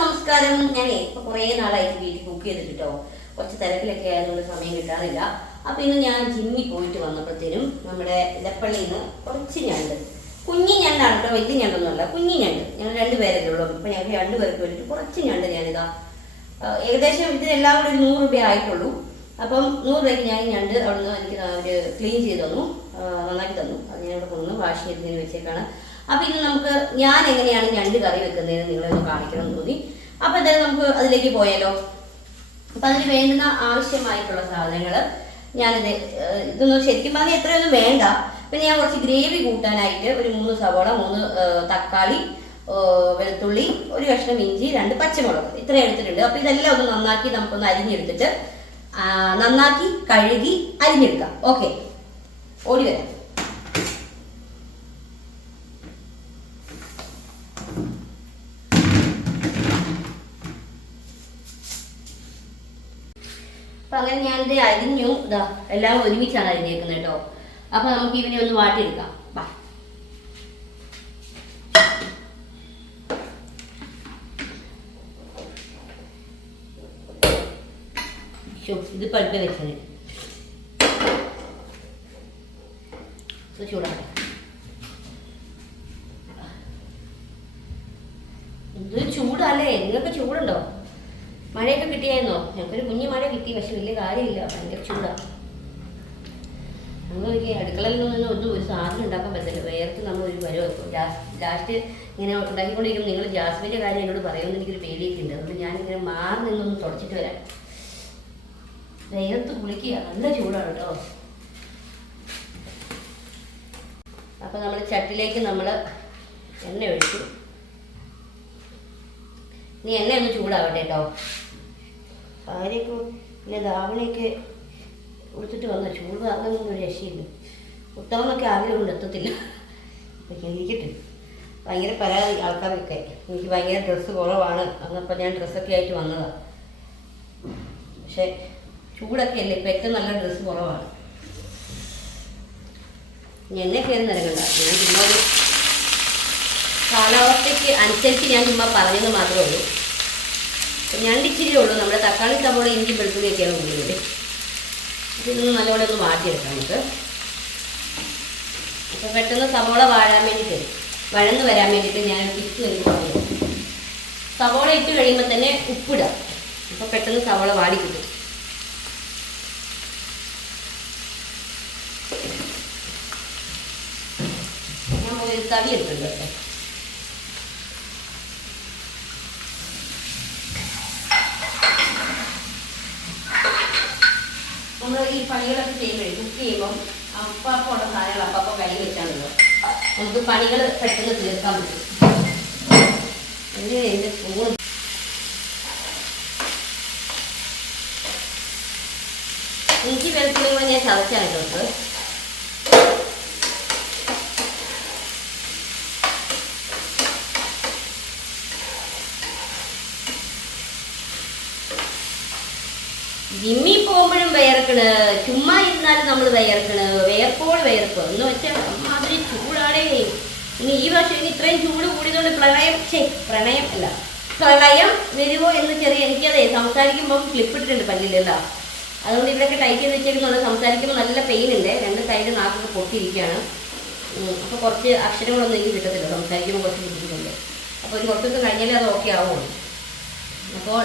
നമസ്കാരം. ഞാൻ ഇപ്പൊ കുറേ നാളായിട്ട് വീട്ടിൽ കുക്ക് ചെയ്തിട്ടോ കുറച്ച് തിരക്കിലൊക്കെ ആയതുകൊണ്ട് സമയം കിട്ടാറില്ല. അപ്പൊ ഇന്ന് ഞാൻ ജിമ്മി പോയിട്ട് വന്നപ്പോഴത്തേനും നമ്മുടെ ഇലപ്പള്ളിയിൽ നിന്ന് കുറച്ച് ഞണ്ട്. കുഞ്ഞി ഞണ്ടാണ് കേട്ടോ വലിയ ഞണ്ടൊന്നുമല്ല കുഞ്ഞി ഞണ്ട്. ഞങ്ങൾ രണ്ടുപേരല്ലേ ഉള്ളൂ. അപ്പൊ ഞങ്ങൾക്ക് രണ്ടുപേർക്ക് വേണ്ടിയിട്ട് കുറച്ച് ഞണ്ട് ഞാനിതാ ഏകദേശം ഇതിനെല്ലാം ഒരു നൂറ് രൂപ ആയിട്ടുള്ളൂ. അപ്പം നൂറ് രൂപയ്ക്ക് ഞാൻ ഞണ്ട് അവിടുന്ന് എനിക്ക് അവർ ക്ലീൻ ചെയ്ത് തന്നു. നന്നാക്കി തന്നു. അത് ഞാൻ ഇവിടെ കൊന്നു വാഷ് ചെയ്തതിന് വെച്ചേക്കാണ്. അപ്പം ഇന്ന് നമുക്ക് ഞാൻ എങ്ങനെയാണ് ഞണ്ട് കറി വെക്കുന്നതെന്ന് നിങ്ങളെ ഒന്ന് കാണിക്കണം എന്ന് തോന്നി. അപ്പം എന്തായാലും നമുക്ക് അതിലേക്ക് പോയാലോ? അപ്പൊ അതിന് വേണ്ടുന്ന ആവശ്യമായിട്ടുള്ള സാധനങ്ങൾ ഇത് ഇതൊന്നും ശരിക്കും പറഞ്ഞാൽ എത്രയൊന്നും വേണ്ട. പിന്നെ ഞാൻ കുറച്ച് ഗ്രേവി കൂട്ടാനായിട്ട് ഒരു മൂന്ന് സവോള മൂന്ന് തക്കാളി വെളുത്തുള്ളി ഒരു കഷ്ണം ഇഞ്ചി രണ്ട് പച്ചമുളക് ഇത്രയും എടുത്തിട്ടുണ്ട്. അപ്പോൾ ഇതെല്ലാം ഒന്ന് നന്നാക്കി നമുക്കൊന്ന് അരിഞ്ഞെടുത്തിട്ട് നന്നാക്കി കഴുകി അരിഞ്ഞെടുക്കാം. ഓക്കെ. ഓടി വരാം. അപ്പൊ അങ്ങനെ ഞാൻ ഇത് അരിഞ്ഞു. ഇതാ എല്ലാം ഒരുമിച്ചാണ് അരിഞ്ഞേക്കുന്നത് കേട്ടോ. അപ്പൊ നമുക്ക് ഇവനെ ഒന്ന് വാട്ടിയെടുക്കാം. ഇത് പഴുപ്പ് വെച്ചത്. ചൂടാട്ടെ ഇത് ചൂടല്ലേ? നിങ്ങൾക്ക് ചൂടുണ്ടോ? മഴയൊക്കെ കിട്ടിയായിരുന്നോ? ഞങ്ങൾക്കൊരു കുഞ്ഞു മഴ കിട്ടി പക്ഷെ വലിയ കാര്യമില്ല. ഭയങ്കര ചൂടാ. നമ്മൾ ഈ അടുക്കളയിൽ നിന്ന് ഒന്നും ഒരു സാധനം ഉണ്ടാക്കാൻ പറ്റില്ല വേർത്ത് നമ്മൾ ഒരു വരും ലാസ്റ്റ് ഇങ്ങനെ ഉണ്ടാക്കിക്കൊണ്ടിരിക്കും നിങ്ങൾ ജാസ്മിന്റെ കാര്യം എന്നോട് പറയുമെന്ന് എനിക്കൊരു പേടിയൊക്കെ ഉണ്ട് അതുകൊണ്ട് ഞാനിങ്ങനെ മാറി നിന്നൊന്ന് തുടച്ചിട്ട് വരാം. വേർത്ത് കുളിക്കുക. നല്ല ചൂടാണ് കേട്ടോ. അപ്പം നമ്മൾ ചട്ടിലേക്ക് നമ്മൾ എണ്ണ ഒഴിച്ചു. നീ എന്നെ ഒന്ന് ചൂടാവട്ടെ കേട്ടോ ഭാര്യയൊക്കെ പിന്നെ ധാവണിയൊക്കെ ഉടുത്തിട്ട് വന്ന. ചൂട് കാരണമൊന്നും ഒരു രക്ഷയില്ല. ഉത്തമെന്നൊക്കെ കൊണ്ട് എത്തത്തില്ല. എനിക്കിട്ട് ഭയങ്കര പരാതി ആൾക്കാരൊക്കെ. എനിക്ക് ഭയങ്കര ഡ്രസ്സ് കുറവാണ്. അന്നപ്പോൾ ഞാൻ ഡ്രസ്സൊക്കെ ആയിട്ട് വന്നതാണ് പക്ഷെ ചൂടൊക്കെ അല്ലേ? ഇപ്പം ഏറ്റവും നല്ല ഡ്രസ്സ് കുറവാണ്. എന്നെ കയറി നിരക്കണ്ട. ഞാൻ ചുമ്മാ കാലാവസ്ഥയ്ക്ക് അനുസരിച്ച് ഞാൻ ചുമ്മാ പറഞ്ഞെന്ന് മാത്രമേ ഉള്ളൂ. ഇച്ചിരി ഉള്ളൂ. നമ്മുടെ തക്കാളി സവോള ഇഞ്ചി വെളുത്തുള്ളിയൊക്കെയാണ് ഉള്ളിലൂടെ ഇതൊന്ന് നല്ലപോലെ ഒന്ന് മാറ്റിയെടുക്കാം നമുക്ക്. അപ്പോൾ പെട്ടെന്ന് സവോള വാഴാൻ വേണ്ടിയിട്ട് വഴന്ന് വരാൻ വേണ്ടിയിട്ട് ഞാൻ ഇട്ട് പറഞ്ഞു സവോള ഇട്ട് കഴിയുമ്പോൾ തന്നെ ഉപ്പിടാം അപ്പോൾ പെട്ടെന്ന് സവോള വാടി കിട്ടും. ഞാൻ ഒരു തവി എടുത്തിട്ടുണ്ട് കേട്ടോ നമ്മൾ ഈ പണികളൊക്കെ ചെയ്യുമ്പോഴേ കുക്ക് ചെയ്യുമ്പം അപ്പപ്പുള്ള സാധനങ്ങൾ അപ്പപ്പം കൈ വെച്ചാണല്ലോ നമുക്ക് പണികൾ പെട്ടെന്ന് തീർക്കാൻ പറ്റും. എന്റെ സ്പൂൺ ഇഞ്ചി വെളുത്തുള്ളി ഞാൻ ചതച്ചാണ് കേട്ടോ ജിമ്മിൽ പോകുമ്പോഴും വിയർക്കണ് ചുമ്മാ ഇരുന്നാലും നമ്മൾ വിയർക്കണ് വിയർപ്പോൾ വിയർപ്പ്. എന്ന് വെച്ചാൽ അമ്മാതിരി ചൂടാണേ. ഇനി ഈ വർഷം ഇനി ഇത്രയും ചൂട് കൂടിയതുകൊണ്ട് പ്രളയം ഛേ പ്രണയം അല്ല. പ്രളയം വരുമോ എന്ന് ചെറിയ എനിക്കതേ സംസാരിക്കുമ്പം ക്ലിപ്പ് ഇട്ടിട്ടുണ്ട് പല്ലില്ലല്ലോ അതുകൊണ്ട് ഇവിടെയൊക്കെ ടൈറ്റ് ചെയ്ത് വെച്ചേക്കുന്നുണ്ട് സംസാരിക്കുമ്പോൾ നല്ല പെയിൻ ഉണ്ട് രണ്ട് സൈഡ് നാക്കൊക്കെ പൊട്ടിയിരിക്കുകയാണ്. അപ്പോൾ കുറച്ച് അക്ഷരങ്ങളൊന്നും എനിക്ക് കിട്ടത്തില്ല. സംസാരിക്കുമ്പോൾ കുറച്ച് ബുദ്ധിമുട്ടുണ്ട്. അപ്പോൾ ഒരു കുറച്ച് ദിവസം കഴിഞ്ഞാലേ അത് ഓക്കെ ആവുള്ളൂ. അപ്പോൾ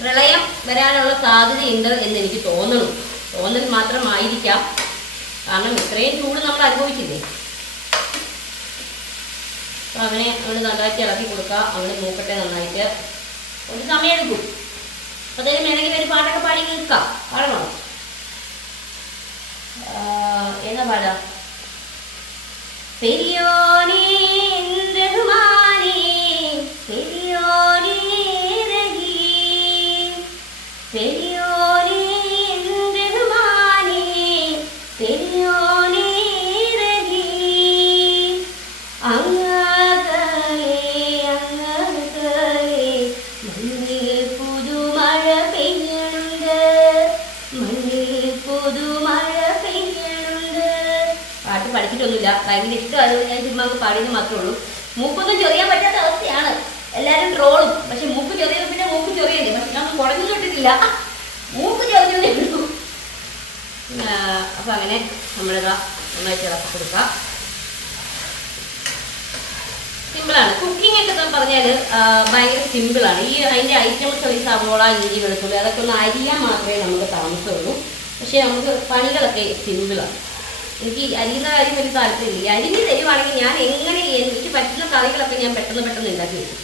പ്രളയം വരാനുള്ള സാധ്യതയുണ്ട് എന്ന് എനിക്ക് തോന്നുന്നു തോന്നൽ മാത്രമായിരിക്കാം. കാരണം ഇത്രയും ചൂട് നമ്മൾ അനുഭവിച്ചില്ലേ? അപ്പോൾ അവനെ അവന് നന്നായിട്ട് ഇളക്കി കൊടുക്കുക അവന് നോക്കട്ടെ നന്നായിട്ട്. ഒരു സമയം എടുക്കും അപ്പോൾ അതിന് വേണമെങ്കിൽ ഒരു പാട്ടൊക്കെ പാടി നിൽക്കാം പാടണോ? ഏതാ പാടാ? പെരിയോനേ പാട്ട് പഠിച്ചിട്ടൊന്നുമില്ല ഭയങ്കര ഇഷ്ടമായത് ഞാൻ ചുമ്മാ പാടിയെന്ന് മാത്രമേ ഉള്ളൂ. മൂക്കൊന്നും ചൊറിയാൻ പറ്റാത്ത അവസ്ഥയാണ്. എല്ലാവരും ട്രോളും. പക്ഷെ മൂക്ക് ഇട്ടിട്ടില്ല. മൂക്ക് ചൊറിഞ്ഞേ ഉള്ളൂ. അപ്പം അങ്ങനെ നമ്മളിതാ നന്നായിട്ട് ഇളക്കി കൊടുക്കാം. സിമ്പിളാണ് കുക്കിംഗ് ഒക്കെ എന്ന് പറഞ്ഞാൽ ഭയങ്കര സിമ്പിളാണ് ഈ അതിന്റെ ഐറ്റംസ് ഈ സവോള ഇഞ്ചി വെളുത്തുള്ളി അതൊക്കെ ഒന്ന് അരിയാൻ മാത്രമേ നമുക്ക് താമസമുള്ളൂ. പക്ഷേ നമുക്ക് പണികളൊക്കെ സിമ്പിളാണ് എനിക്ക് അരിയുന്ന കാര്യം വലിയ താല്പര്യമില്ല. ഈ അരിഞ്ഞ് തരുവാണെങ്കിൽ ഞാൻ എങ്ങനെ എനിക്ക് പറ്റുന്ന കറികളൊക്കെ ഞാൻ പെട്ടെന്ന് പെട്ടെന്ന് ഉണ്ടാക്കി വരും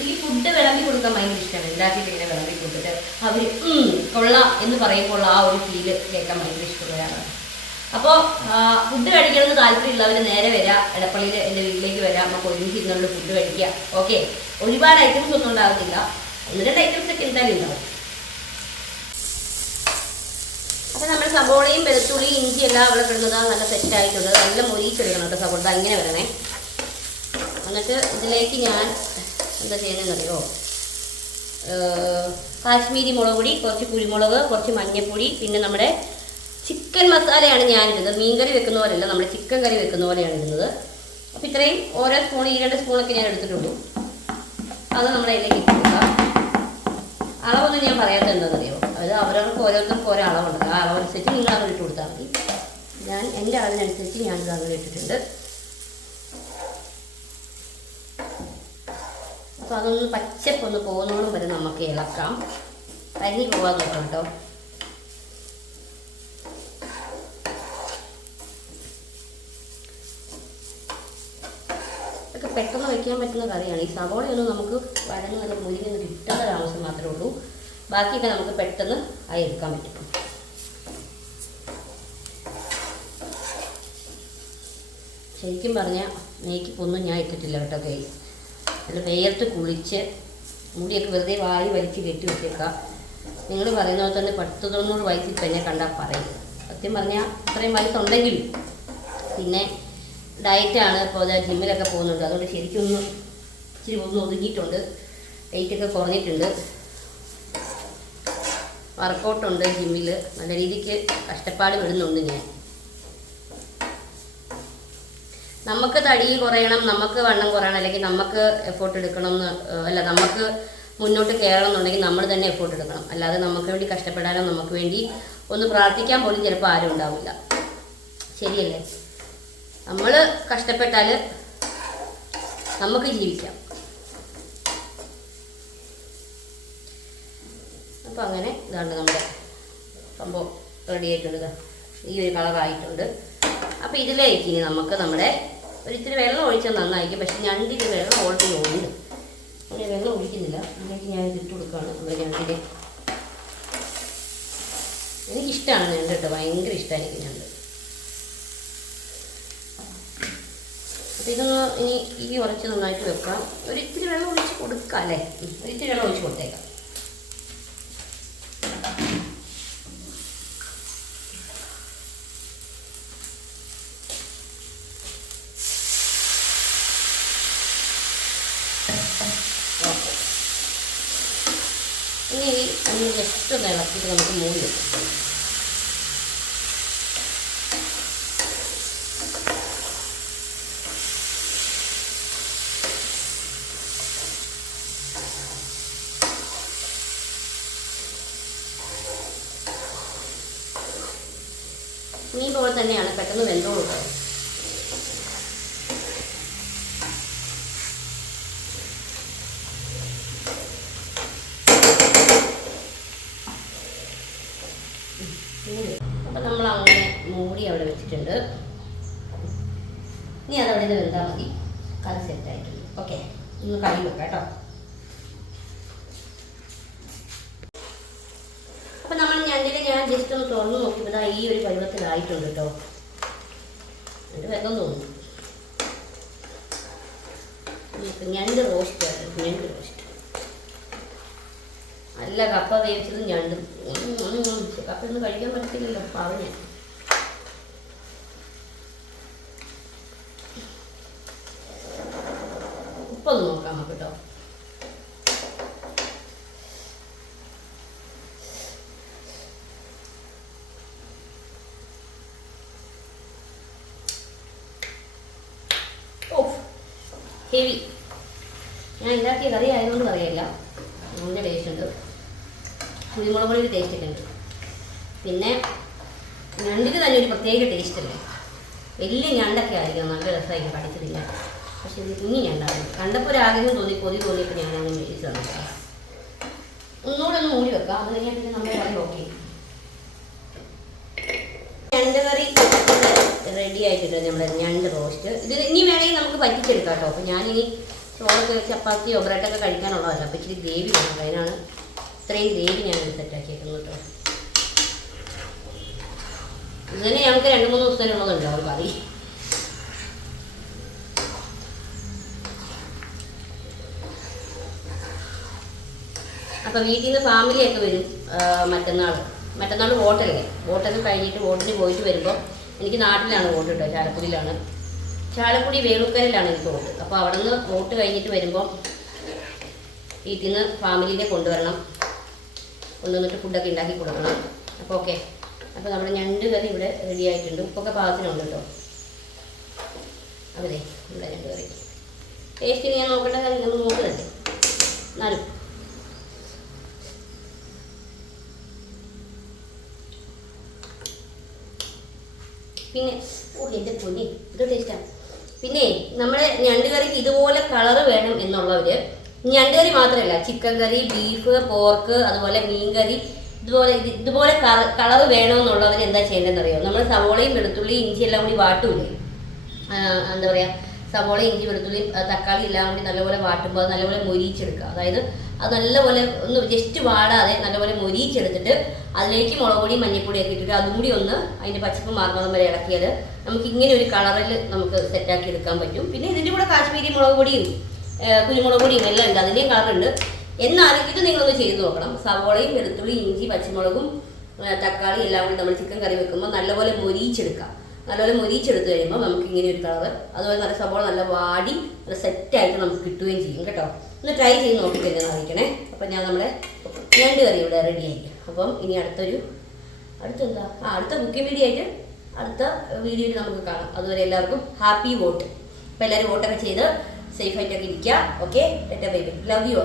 എനിക്ക് ഫുഡ് വിളമ്പി കൊടുക്കാൻ ഭയങ്കര ഇഷ്ടമാണ്. ഉണ്ടാക്കിയിട്ട് ഇങ്ങനെ വിളമ്പി കൊടുത്തിട്ട് അവർ കൊള്ളാം എന്ന് പറയുമ്പോൾ ആ ഒരു ഫീൽ കേൾക്കാൻ ഭയങ്കര ഇഷ്ടമുള്ളതാണ്. അപ്പോൾ ഫുഡ് കഴിക്കണമെന്ന് താല്പര്യമുള്ളവർ നേരെ വരാം. എടപ്പള്ളിയിൽ എന്റെ വീട്ടിലേക്ക് വരാം. നമുക്ക് ഒരുമിച്ച് ഇരുന്നുകൊണ്ട് ഫുഡ് കഴിക്കുക ഓക്കെ ഒരുപാട് ഐറ്റംസ് ഒന്നും ഉണ്ടാകത്തില്ല. ഒന്ന് രണ്ട് ഐറ്റംസ് ഒക്കെ എന്തായാലും ഉണ്ടാവും. അപ്പോൾ നമ്മൾ സബോളയും വെളുത്തുള്ളി ഇഞ്ചി എല്ലാം അവിടെ കിടന്നത് നല്ല സെറ്റ് ആയിട്ടുണ്ട്. നല്ല മൊരിച്ചെടുക്കണം കേട്ടോ സബോള. ദാ ഇങ്ങനെ വരണേ. എന്നിട്ട് ഇതിലേക്ക് ഞാൻ എന്താ ചെയ്യുന്നതെന്നറിയോ കാശ്മീരി മുളക് പൊടി കുറച്ച് കുരുമുളക് കുറച്ച് മഞ്ഞൾപ്പൊടി പിന്നെ നമ്മുടെ ചിക്കൻ മസാലയാണ് ഞാൻ ഇടുന്നത് മീൻകറി വെക്കുന്ന പോലെയല്ല നമ്മൾ ചിക്കൻ കറി വെക്കുന്ന പോലെയാണ് ഇടുന്നത്. അപ്പോൾ ഇത്രയും ഓരോ സ്പൂൺ ഈ രണ്ട് സ്പൂണൊക്കെ ഞാൻ എടുത്തിട്ടുള്ളൂ. അത് നമ്മുടെ അതിലേക്ക് ഇട്ട് അളവൊന്നും ഞാൻ പറയാത്ത എന്താണെന്നറിയോ? അത് അവരവർക്ക് ഓരോരുത്തർക്കും ഓരോ അളവുണ്ട്. ആ അളവനുസരിച്ച് നിങ്ങൾ അങ്ങനെ ഇട്ട് കൊടുത്താൽ മതി. ഞാൻ എന്റെ അളവിനനുസരിച്ച് ഞാൻ അങ്ങനെ ഇട്ടിട്ടുണ്ട്. അപ്പോൾ അതൊന്ന് പച്ചപ്പൊന്ന് പോകുന്നോളം വരെ നമുക്ക് ഇളക്കാം. അരിഞ്ഞ് പോകാൻ നോക്കാം കേട്ടോ. പെട്ടെന്ന് വയ്ക്കാൻ പറ്റുന്ന കറിയാണ്. ഈ സവോളയൊന്നും നമുക്ക് വഴന്ന് നല്ല മുരിഞ്ഞൊന്ന് ഒരു മാത്രമേ ഉള്ളൂ. ബാക്കിയൊക്കെ നമുക്ക് പെട്ടെന്ന് ആയി എടുക്കാൻ പറ്റും. ശരിക്കും പറഞ്ഞാൽ മേക്കപ്പ് ഒന്നും ഞാൻ ഇട്ടിട്ടില്ല കേട്ടോ കൈ. നല്ല വെയർത്ത് കുളിച്ച് മുടിയൊക്കെ വെറുതെ വായി വലിച്ച് കെട്ടി വെച്ചേക്കാം. നിങ്ങൾ പറയുന്ന പോലെ തന്നെ പത്ത് വയസ്സിൽ തന്നെ കണ്ടാൽ പറയും. സത്യം പറഞ്ഞാൽ ഇത്രയും വയസ്സുണ്ടെങ്കിലും പിന്നെ ഡയറ്റാണ് ഇപ്പോൾ അതാ ജിമ്മിലൊക്കെ പോകുന്നുണ്ട്. അതുകൊണ്ട് ശരിക്കും ഒന്ന് ഇച്ചിരി ഒന്ന് ഒതുങ്ങിയിട്ടുണ്ട്. വെയിറ്റൊക്കെ കുറഞ്ഞിട്ടുണ്ട്. വർക്കൗട്ടുണ്ട് ജിമ്മിൽ നല്ല രീതിക്ക് കഷ്ടപ്പാട് വിടുന്നുണ്ട് ഞാൻ. നമുക്ക് തടി കുറയണം നമുക്ക് വണ്ണം കുറയണം അല്ലെങ്കിൽ നമുക്ക് എഫോർട്ട് എടുക്കണം എന്ന് അല്ല നമുക്ക് മുന്നോട്ട് കയറണം എന്നുണ്ടെങ്കിൽ നമ്മൾ തന്നെ എഫോർട്ട് എടുക്കണം. അല്ലാതെ നമുക്ക് വേണ്ടി കഷ്ടപ്പെടാനോ നമുക്ക് വേണ്ടി ഒന്ന് പ്രാർത്ഥിക്കാൻ പോലും ചിലപ്പോൾ ആരും ഉണ്ടാവില്ല. ശരിയല്ലേ? നമ്മൾ കഷ്ടപ്പെട്ടാൽ നമുക്ക് ജീവിക്കാം. അപ്പോൾ അങ്ങനെ ഇതാണ്ട് നമ്മുടെ സംഭവം റെഡി ആയിട്ടുണ്ട് ഈ ഒരു കളറായിട്ടുണ്ട് അപ്പോൾ ഇതിലേക്ക് ഇനി നമുക്ക് നമ്മുടെ ഒരു ഇത്തിരി വെള്ളം ഒഴിച്ചാൽ നന്നായിരിക്കും. പക്ഷെ ഞണ്ടിന്റെ വെള്ളം ഓൾറെഡി ഉണ്ട്. അങ്ങനെ വെള്ളം ഒഴിക്കുന്നില്ല. അതിലേക്ക് ഞാൻ ഇട്ട് കൊടുക്കുകയാണ്. നമ്മുടെ ഞണ്ടിന്റെ എനിക്കിഷ്ടമാണ് ഞണ്ട് കേട്ടോ. ഭയങ്കര ഇഷ്ടമാണ് എനിക്ക് ഞണ്ട്. അപ്പോൾ ഇതൊന്ന് ഇനി ഈ ഉറച്ച് നന്നായിട്ട് വെക്കാം. ഒരു ഇത്തിരി വെള്ളം ഒഴിച്ച് കൊടുക്കാം അല്ലേ? ഒരിത്തിരി വെള്ളം ഒഴിച്ച് കൊടുത്തേക്കാം ഓക്കെ ഇനി ഈ ഒന്ന് ജസ്റ്റ് ഒന്ന് ഇളക്കിയിട്ട് നമുക്ക് മൂടി വെക്കാം മീൻ പോലെ തന്നെയാണ് പെട്ടെന്ന് വെന്തോളൂ അപ്പൊ നമ്മൾ അങ്ങനെ മൂടി അവിടെ വെച്ചിട്ടുണ്ട്. ഇനി അതവിടെ നിന്ന് വെന്താൽ മതി. കറി സെറ്റായിട്ടുണ്ട് ഓക്കെ ഒന്ന് കറി വെക്കാം കേട്ടോ അപ്പം നമ്മൾ ഞണ്ടിനെ ഞാൻ ജസ്റ്റ് ഒന്ന് തുറന്ന് നോക്കിയപ്പോൾ ദാ ഈ ഒരു പരുവത്തിലായിട്ടുണ്ട് കേട്ടോ. എന്നിട്ട് വെള്ളം തോന്നുന്നു. ഞണ്ട് റോസ്റ്റ് ഞണ്ട് റോസ്റ്റ് നല്ല കപ്പ വേവിച്ചതും ഞണ്ടും. കപ്പയൊന്നും കഴിക്കാൻ പറ്റത്തില്ലല്ലോ പാവന് ഉപ്പൊന്ന് നോക്കാം നമുക്ക് കേട്ടോ ഓഫ് ഹെവി ഞാൻ ഉണ്ടാക്കിയ കറി ആയതുകൊണ്ട് കറിയല്ല. നല്ല ടേസ്റ്റ് ഉണ്ട്. കുരുമുളക് പൊടി ടേസ്റ്റ് ഒക്കെ ഉണ്ട്. പിന്നെ ഞണ്ടിന് തന്നെ ഒരു പ്രത്യേക ടേസ്റ്റ് അല്ലേ? വലിയ ഞണ്ടൊക്കെ ആയിരിക്കും. നല്ല രസമായിരിക്കും. പഠിച്ചതില്ല. പക്ഷെ ഇത് കുഞ്ഞു ഞണ്ടാണ്. കണ്ടപ്പോൾ ഒരു ആഗ്രഹം തോന്നി കൊതി തോന്നിയപ്പോൾ ഞാൻ അങ്ങനെ മേടിച്ചു തന്നിട്ടാ ഒന്നുകൂടെ ഒന്ന് മൂടി വെക്കാം. അത് കഴിഞ്ഞാൽ പിന്നെ നമ്മൾ കറി ഓക്കെ ഞണ്ട് കറി റെഡി ആയിട്ടുണ്ട് നമ്മുടെ ഞണ്ട് റോസ്റ്റ് ഇത് ഇനി വേണമെങ്കിൽ നമുക്ക് പറ്റിച്ചെടുക്കാം കേട്ടോ. അപ്പോൾ ഞാനിനി ചോറൊക്കെ ചപ്പാത്തിയോ ബ്രെഡൊക്കെ കഴിക്കാനുള്ളതല്ല. അപ്പോൾ ഇച്ചിരി ഗ്രേവി വേണം. അതിനാണ് ഇത്രയും ഗ്രേവി ഞാൻ സെറ്റാക്കിയേക്കുന്നത് കേട്ടോ. ഇത് തന്നെ ഞങ്ങൾക്ക് രണ്ട് മൂന്ന് ദിവസത്തിനുള്ളതുണ്ടാവും കറി അപ്പോൾ വീട്ടിൽ നിന്ന് ഫാമിലിയൊക്കെ വരും മറ്റന്നാൾ മറ്റന്നാൾ വോട്ടല്ലേ വോട്ടൊക്കെ കഴിഞ്ഞിട്ട് വോട്ടിന് പോയിട്ട് വരുമ്പോൾ എനിക്ക് നാട്ടിലാണ് വോട്ട് കേട്ടോ ചാലക്കുടിയിലാണ്. ചാലക്കുടി വേളുക്കരയിലാണ് എനിക്ക് വോട്ട്. അപ്പോൾ അവിടെ നിന്ന് വോട്ട് കഴിഞ്ഞിട്ട് വരുമ്പോൾ വീട്ടിൽ നിന്ന് ഫാമിലിനെ കൊണ്ടുവരണം. കൊണ്ടുവന്നിട്ട് ഫുഡൊക്കെ ഉണ്ടാക്കി കൊടുക്കണം. അപ്പോൾ ഓക്കെ അപ്പോൾ നമ്മുടെ ഞണ്ട് കറി ഇവിടെ റെഡി ആയിട്ടുണ്ട്. ഉപ്പൊക്കെ പാകത്തിനുണ്ട് കേട്ടോ. അതെ നമ്മുടെ ഞണ്ട് കറി. ടേസ്റ്റ് ഞാൻ നോക്കേണ്ട കാര്യം നമ്മൾ നോക്കുന്നുണ്ട് എന്നാലും പിന്നെ ഓ എന്റെ പൊന്നി ഇത് ടേസ്റ്റാണ് പിന്നെ നമ്മുടെ ഞണ്ട് കറിക്ക് ഇതുപോലെ കളറ് വേണം എന്നുള്ളവര് ഞണ്ട് കറി മാത്രമല്ല ചിക്കൻ കറി ബീഫ് പോർക്ക് അതുപോലെ മീൻ കറി ഇതുപോലെ ഇത് ഇതുപോലെ കളറ് വേണമെന്നുള്ളവർ എന്താ ചെയ്യേണ്ടതെന്ന് അറിയോ നമ്മൾ സവോളയും വെളുത്തുള്ളിയും ഇഞ്ചി എല്ലാം കൂടി വാട്ടൂലേ? എന്താ പറയുക സവോള ഇഞ്ചി വെളുത്തുള്ളി തക്കാളി എല്ലാം കൂടി നല്ലപോലെ വാട്ടുമ്പോൾ അത് നല്ലപോലെ മൊരിയിച്ചെടുക്കുക. അതായത് അത് നല്ലപോലെ ഒന്ന് ജസ്റ്റ് വാടാതെ നല്ലപോലെ മൊരിയിച്ചെടുത്തിട്ട് അതിലേക്ക് മുളക് പൊടി മഞ്ഞൾപ്പൊടി ഒക്കെ ഇട്ടിട്ട് അതും കൂടി ഒന്ന് അതിന്റെ പച്ചപ്പ് മാറുന്നതും വരെ ഇളക്കിയത് നമുക്ക് ഇങ്ങനെ ഒരു കളറിൽ നമുക്ക് സെറ്റാക്കി എടുക്കാൻ പറ്റും. പിന്നെ ഇതിന്റെ കൂടെ കാശ്മീരി മുളക് പൊടിയും കുരുമുളക് പൊടിയും എല്ലാം ഉണ്ട്. അതിന്റെയും കളറുണ്ട് എന്നാലും ഇത് നിങ്ങളൊന്ന് ചെയ്ത് നോക്കണം. സവോളയും വെളുത്തുള്ളി ഇഞ്ചി പച്ചമുളകും തക്കാളി എല്ലാം കൂടി നമ്മൾ ചിക്കൻ കറി വെക്കുമ്പോൾ നല്ലപോലെ മൊരിയിച്ചെടുക്കാം നല്ലപോലെ മൊരിച്ചെടുത്ത് കഴിയുമ്പോൾ നമുക്ക് ഇങ്ങനെ ഒരു കളർ അതുപോലെ നല്ല സബോള നല്ല വാടി നല്ല സെറ്റായിട്ട് നമുക്ക് കിട്ടുകയും ചെയ്യും കേട്ടോ. ഒന്ന് ട്രൈ ചെയ്ത് നോക്കിക്കഴിഞ്ഞാൽ അറിയിക്കണേ. അപ്പം ഞാൻ നമ്മുടെ ഞണ്ട് കറി ഇവിടെ റെഡി ആയി അപ്പം ഇനി അടുത്തൊരു അടുത്തെന്താ? ആ അടുത്ത കുക്കിംഗ് വീഡിയോ ആയിട്ട് അടുത്ത വീഡിയോയിൽ നമുക്ക് കാണാം. അതുവരെ എല്ലാവർക്കും ഹാപ്പി വോട്ട് അപ്പം എല്ലാവരും വോട്ടൊക്കെ ചെയ്ത് സേഫായിട്ടൊക്കെ ഇരിക്കുക. Okay bye bye love you